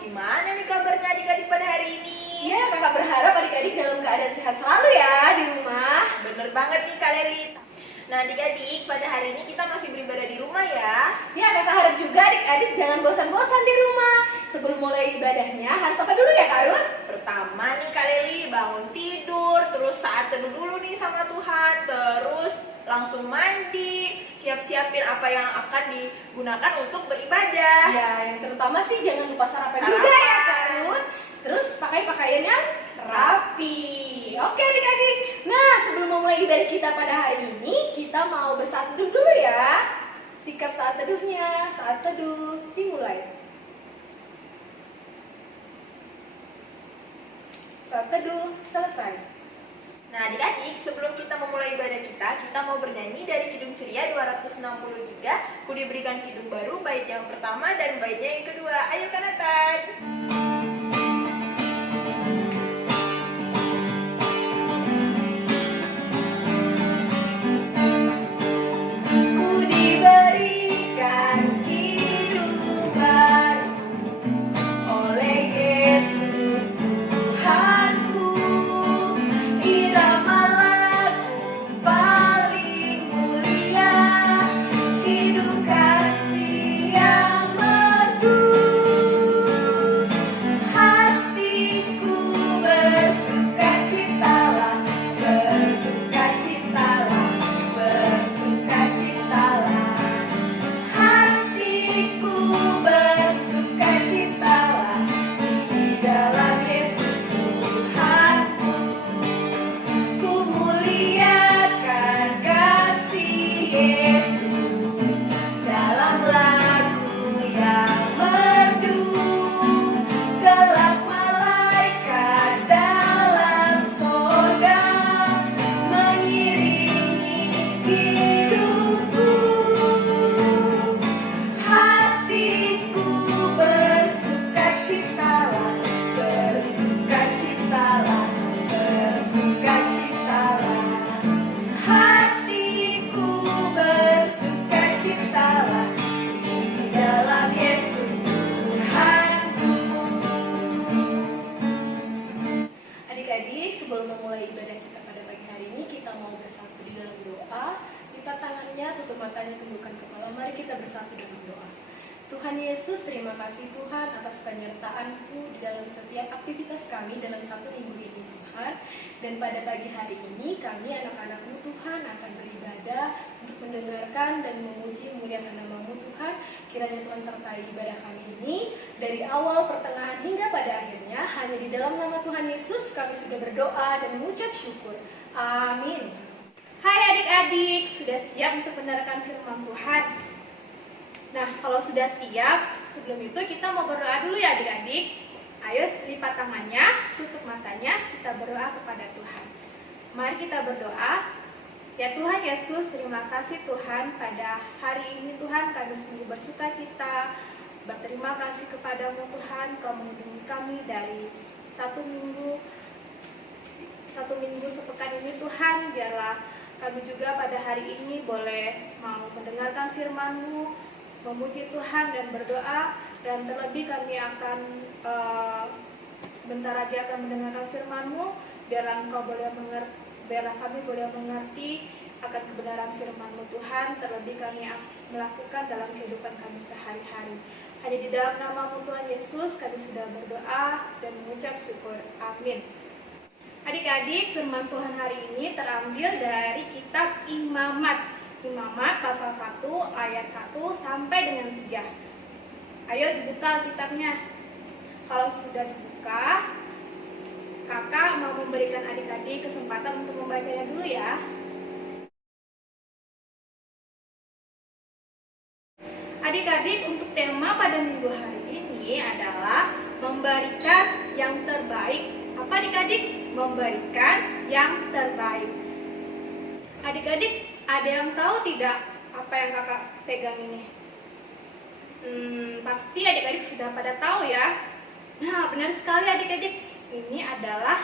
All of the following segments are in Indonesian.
gimana nih kabarnya adik-adik pada hari ini? Ya, kakak berharap adik-adik dalam keadaan sehat selalu ya di rumah. Bener banget nih Kak Leli. Nah adik-adik, pada hari ini kita masih beribadah di rumah ya. Ya, kakak harap juga adik-adik jangan bosan-bosan di rumah. Sebelum mulai ibadahnya harus apa dulu ya Kak Arun? Pertama nih Kak Leli, bangun tidur, terus saat teduh dulu nih sama Tuhan, terus langsung mandi, siap-siapin apa yang akan digunakan untuk beribadah. Ya, yang terutama sih jangan lupa sarapan Sarapan. juga ya Kak Arun. Terus pakai pakaian yang rapi. Oke adik-adik. Nah, sebelum memulai ibadah kita pada hari ini, kita mau bersatu dulu ya. Sikap saat teduhnya, saat teduh dimulai. Saat teduh selesai. Nah adik-adik, sebelum kita memulai ibadah kita mau bernyanyi dari Kidung Ceria 263, Ku Diberikan Hidup Baru, bait yang pertama dan baitnya yang kedua. Ayo Kak Nathan. Ku diberikan hidup baru oleh Yesus Tuhanku, irama lagu paling mulia, hidup kasih yang merdu. Hatiku bersukacitalah, bersukacitalah, bersukacitalah. Hatiku bersukacitalah di dalam Yesus Tuhanku. Ku muliakan kasih Yesus dalam lagu yang merdu. Kelak malaikat dalam sorga mengiringi hidupku. Hatiku bersukacitalah, bersukacitalah, bersukacitalah. Hatiku bersukacitalah di dalam Yesus Tuhanku. Adik-adik, sebelum memulai ibadah kita pada pagi hari ini, kita mau bersatu di dalam doa. Lipat tangannya, tutup matanya, tundukkan kepala. Mari kita bersatu dalam doa. Tuhan Yesus, terima kasih Tuhan atas penyertaan-Mu di dalam setiap aktivitas kami dalam satu minggu ini Tuhan. Dan pada pagi hari ini kami anak-anak-Mu Tuhan akan beribadah untuk mendengarkan dan memuji muliakan nama-Mu Tuhan. Kiranya Tuhan sertai ibadah kami ini dari awal, pertengahan hingga pada akhirnya. Hanya di dalam nama Tuhan Yesus kami sudah berdoa dan mengucap syukur. Amin. Hai adik-adik, sudah siap untuk mendengarkan firman Tuhan? Nah, kalau sudah siap, sebelum itu kita mau berdoa dulu ya adik-adik. Ayo lipat tangannya, tutup matanya, kita berdoa kepada Tuhan. Mari kita berdoa. Ya Tuhan Yesus, terima kasih Tuhan pada hari ini Tuhan kami sungguh bersuka cita. Berterima kasih kepadamu Tuhan, Kau melindungi kami dari satu minggu sepekan ini Tuhan. Biarlah kami juga pada hari ini boleh mau mendengarkan firman-Mu, memuji Tuhan dan berdoa. Dan terlebih kami akan sebentar lagi akan mendengarkan firman-Mu. Biarlah kami boleh mengerti akan kebenaran firman-Mu Tuhan. Terlebih kami melakukan dalam kehidupan kami sehari-hari. Hanya di dalam nama-Mu Tuhan Yesus kami sudah berdoa dan mengucap syukur. Amin. Adik-adik, firman Tuhan hari ini terambil dari kitab Imamat. Imamat pasal 1 ayat 1 sampai dengan 3. Ayo dibuka kitabnya. Kalau sudah dibuka, kakak mau memberikan adik-adik kesempatan untuk membacanya dulu ya. Adik-adik, untuk tema pada minggu hari ini adalah memberikan yang terbaik. Apa adik-adik? Memberikan yang terbaik. Adik-adik, ada yang tahu tidak apa yang kakak pegang ini? Pasti adik-adik sudah pada tahu ya. Nah, benar sekali adik-adik. Ini adalah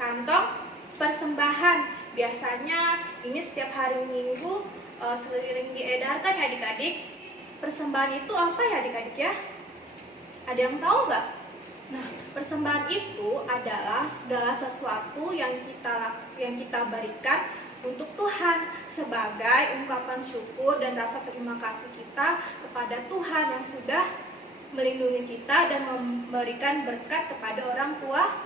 kantong persembahan. Biasanya ini setiap hari Minggu sering diedarkan ya adik-adik. Persembahan itu apa ya adik-adik ya? Ada yang tahu nggak? Nah, persembahan itu adalah segala sesuatu yang kita berikan untuk Tuhan sebagai ungkapan syukur dan rasa terima kasih kita kepada Tuhan yang sudah melindungi kita dan memberikan berkat kepada orang tua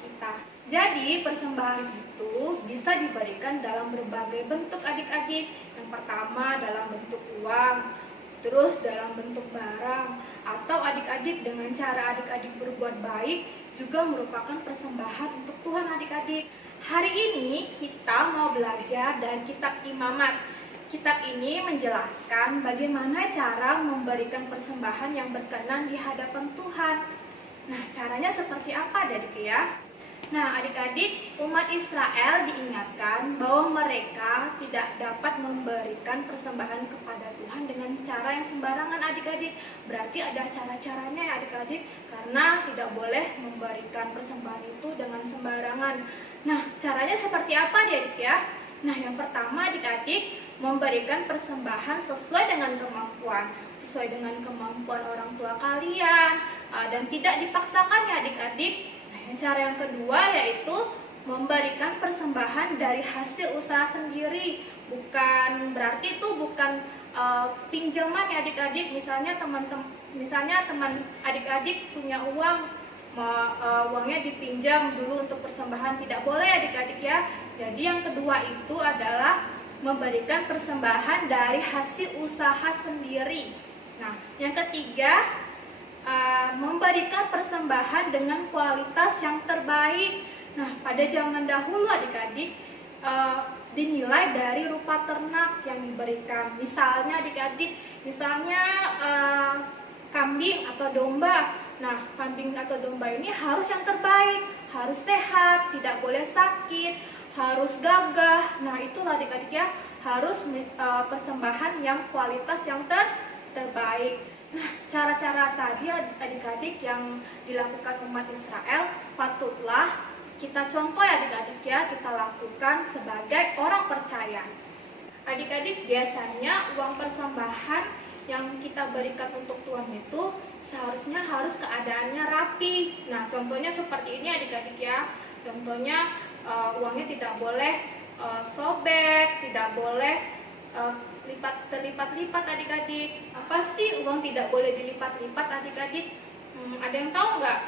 kita. Jadi persembahan itu bisa diberikan dalam berbagai bentuk adik-adik. Yang pertama dalam bentuk uang, terus dalam bentuk barang, atau adik-adik dengan cara adik-adik berbuat baik juga merupakan persembahan untuk Tuhan adik-adik. Hari ini kita mau belajar dari kitab Imamat. Kitab ini menjelaskan bagaimana cara memberikan persembahan yang berkenan di hadapan Tuhan. Nah, caranya seperti apa adik ya? Nah, adik-adik, umat Israel diingatkan bahwa mereka tidak dapat memberikan persembahan kepada Tuhan dengan cara yang sembarangan adik-adik. Berarti ada cara-caranya ya adik-adik, karena tidak boleh memberikan persembahan itu dengan sembarangan. Nah, caranya seperti apa adik ya? Nah, yang pertama adik-adik, memberikan persembahan sesuai dengan kemampuan. Sesuai dengan kemampuan orang tua kalian, dan tidak dipaksakan ya adik-adik. Cara yang kedua yaitu memberikan persembahan dari hasil usaha sendiri. Berarti itu bukan pinjaman ya adik-adik. Misalnya teman adik-adik punya uang, uangnya dipinjam dulu untuk persembahan, tidak boleh adik-adik ya. Jadi yang kedua itu adalah memberikan persembahan dari hasil usaha sendiri. Nah, yang ketiga memberikan persembahan dengan kualitas yang terbaik. Nah, pada zaman dahulu adik-adik dinilai dari rupa ternak yang diberikan. Misalnya adik-adik, kambing atau domba. Nah, kambing atau domba ini harus yang terbaik, harus sehat, tidak boleh sakit, harus gagah. Nah, itulah adik-adik ya, harus persembahan yang kualitas yang terbaik. Nah, cara-cara tadi adik-adik yang dilakukan umat Israel patutlah kita contoh ya adik-adik ya, kita lakukan sebagai orang percaya. Adik-adik, biasanya uang persembahan yang kita berikan untuk Tuhan itu seharusnya harus keadaannya rapi. Nah, contohnya seperti ini adik-adik ya. Contohnya uangnya tidak boleh sobek, tidak boleh terlipat-lipat adik-adik. Apa sih uang tidak boleh dilipat-lipat adik-adik? Ada yang tahu nggak?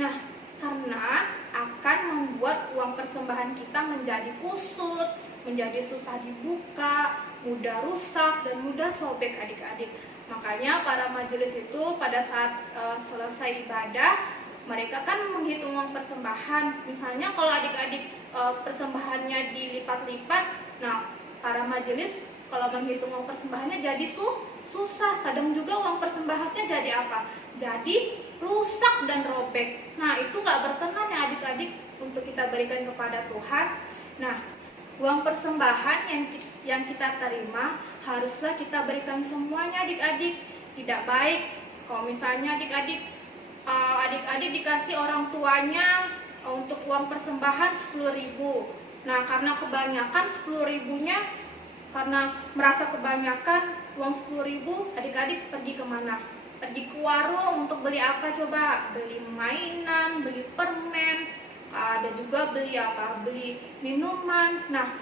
Nah, karena akan membuat uang persembahan kita menjadi kusut, menjadi susah dibuka, mudah rusak, dan mudah sobek adik-adik. Makanya para majelis itu pada saat selesai ibadah, mereka kan menghitung uang persembahan. Misalnya kalau adik-adik persembahannya dilipat-lipat, nah para majelis kalau menghitung uang persembahannya jadi susah. Kadang juga uang persembahannya jadi apa? Jadi rusak dan robek. Nah, itu nggak berkenan ya adik-adik untuk kita berikan kepada Tuhan. Nah, uang persembahan yang kita terima haruslah kita berikan semuanya adik-adik. Tidak baik kalau misalnya adik-adik dikasih orang tuanya untuk uang persembahan 10.000. Nah, karena kebanyakan 10.000-nya, karena merasa kebanyakan uang 10.000, adik-adik pergi kemana? Pergi ke warung untuk beli apa coba? Beli mainan, beli permen, ada juga beli apa? Beli minuman. Nah,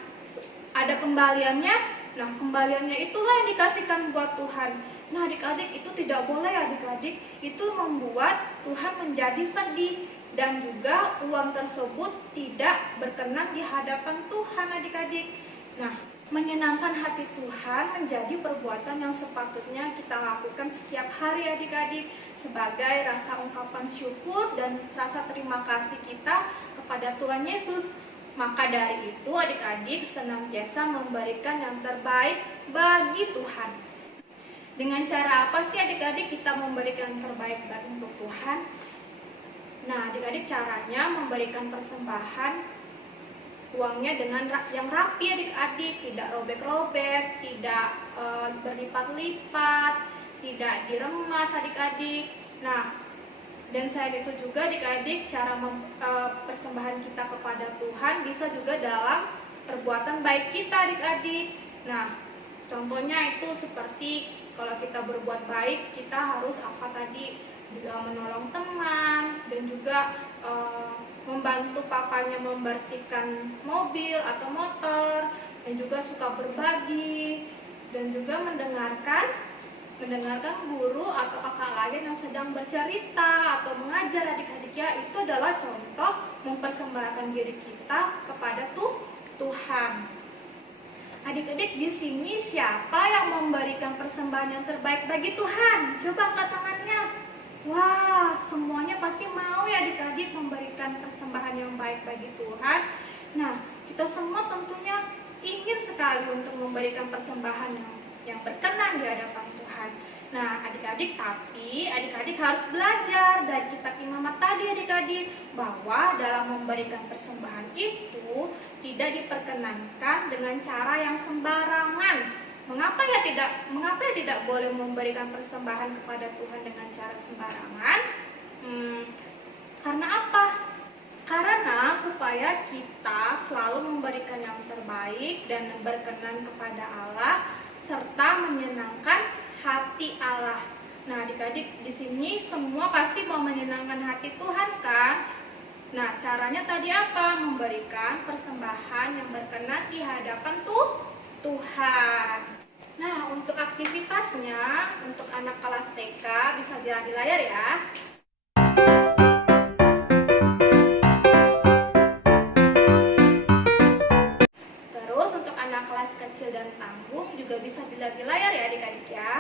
ada kembaliannya. Nah, kembaliannya itulah yang dikasihkan buat Tuhan. Nah, adik-adik, itu tidak boleh adik-adik. Itu membuat Tuhan menjadi sedih. Dan juga uang tersebut tidak berkenan di hadapan Tuhan adik-adik. Nah, menyenangkan hati Tuhan menjadi perbuatan yang sepatutnya kita lakukan setiap hari adik-adik sebagai rasa ungkapan syukur dan rasa terima kasih kita kepada Tuhan Yesus. Maka dari itu adik-adik senantiasa memberikan yang terbaik bagi Tuhan. Dengan cara apa sih adik-adik kita memberikan yang terbaik untuk Tuhan? Nah, adik-adik, caranya memberikan persembahan uangnya dengan yang rapi adik-adik, tidak robek-robek, tidak berlipat-lipat, tidak diremas adik-adik. Nah, dan selain itu juga adik-adik, cara persembahan kita kepada Tuhan bisa juga dalam perbuatan baik kita adik-adik. Nah, contohnya itu seperti kalau kita berbuat baik, kita harus apa tadi? menolong teman, dan juga membantu papanya membersihkan mobil atau motor, dan juga suka berbagi, dan juga mendengarkan guru atau kakak lain yang sedang bercerita atau mengajar adik-adiknya. Itu adalah contoh mempersembahkan diri kita kepada Tuhan. Adik-adik, di sini siapa yang memberikan persembahan yang terbaik bagi Tuhan? Coba angkat tangannya. Wah, semuanya pasti mau ya adik-adik memberikan persembahan yang baik bagi Tuhan. Nah, kita semua tentunya ingin sekali untuk memberikan persembahan yang berkenan di hadapan Tuhan. Nah, adik-adik, tapi adik-adik harus belajar dari kitab Imamat tadi adik-adik, bahwa dalam memberikan persembahan itu tidak diperkenankan dengan cara yang sembarangan. Mengapa tidak boleh memberikan persembahan kepada Tuhan dengan cara sembarangan? Karena apa? Karena supaya kita selalu memberikan yang terbaik dan berkenan kepada Allah serta menyenangkan hati Allah. Nah, adik-adik, di sini semua pasti mau menyenangkan hati Tuhan kan? Nah, caranya tadi apa? Memberikan persembahan yang berkenan di hadapan Tuhan. Nah, untuk aktivitasnya, untuk anak kelas TK bisa dilihat di layar ya. Terus untuk anak kelas kecil dan tanggung juga bisa dilihat di layar ya adik-adik ya.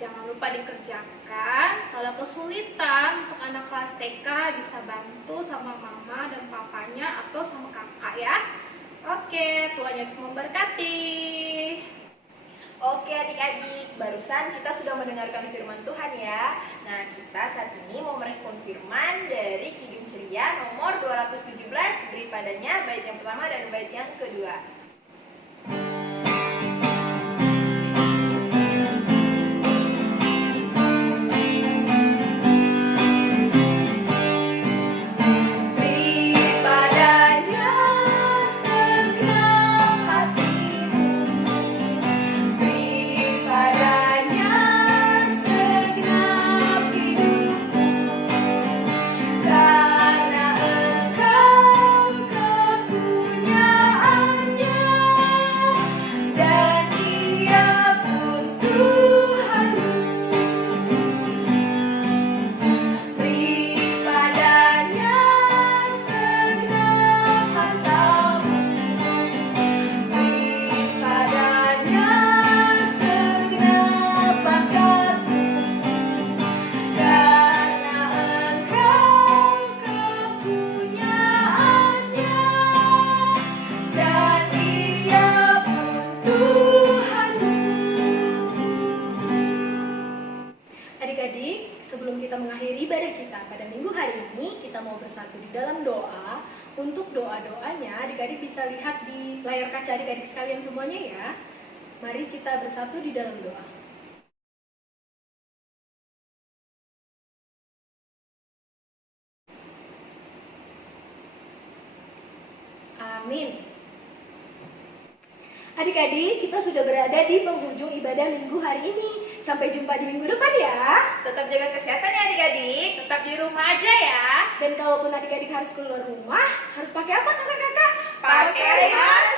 Jangan lupa dikerjakan. Kalau kesulitan untuk anak kelas TK bisa bantu sama mama dan papanya atau sama kakak ya. Oke, Tuhan Yesus memberkati. Oke adik-adik, barusan kita sudah mendengarkan firman Tuhan ya. Nah, kita saat ini mau merespon firman dari Kidung Ceria nomor 217. Beri padanya bait yang pertama dan bait yang kedua. Untuk doa-doanya adik-adik bisa lihat di layar kaca adik-adik sekalian semuanya ya. Mari kita bersatu di dalam doa. Amin. Adik-adik, kita sudah berada di penghujung ibadah minggu hari ini. Sampai jumpa di minggu depan ya. Tetap jaga kesehatan ya adik-adik. Tetap di rumah aja ya. Dan kalaupun adik-adik harus keluar rumah, harus pakai apa kakak-kakak? Pakai masker.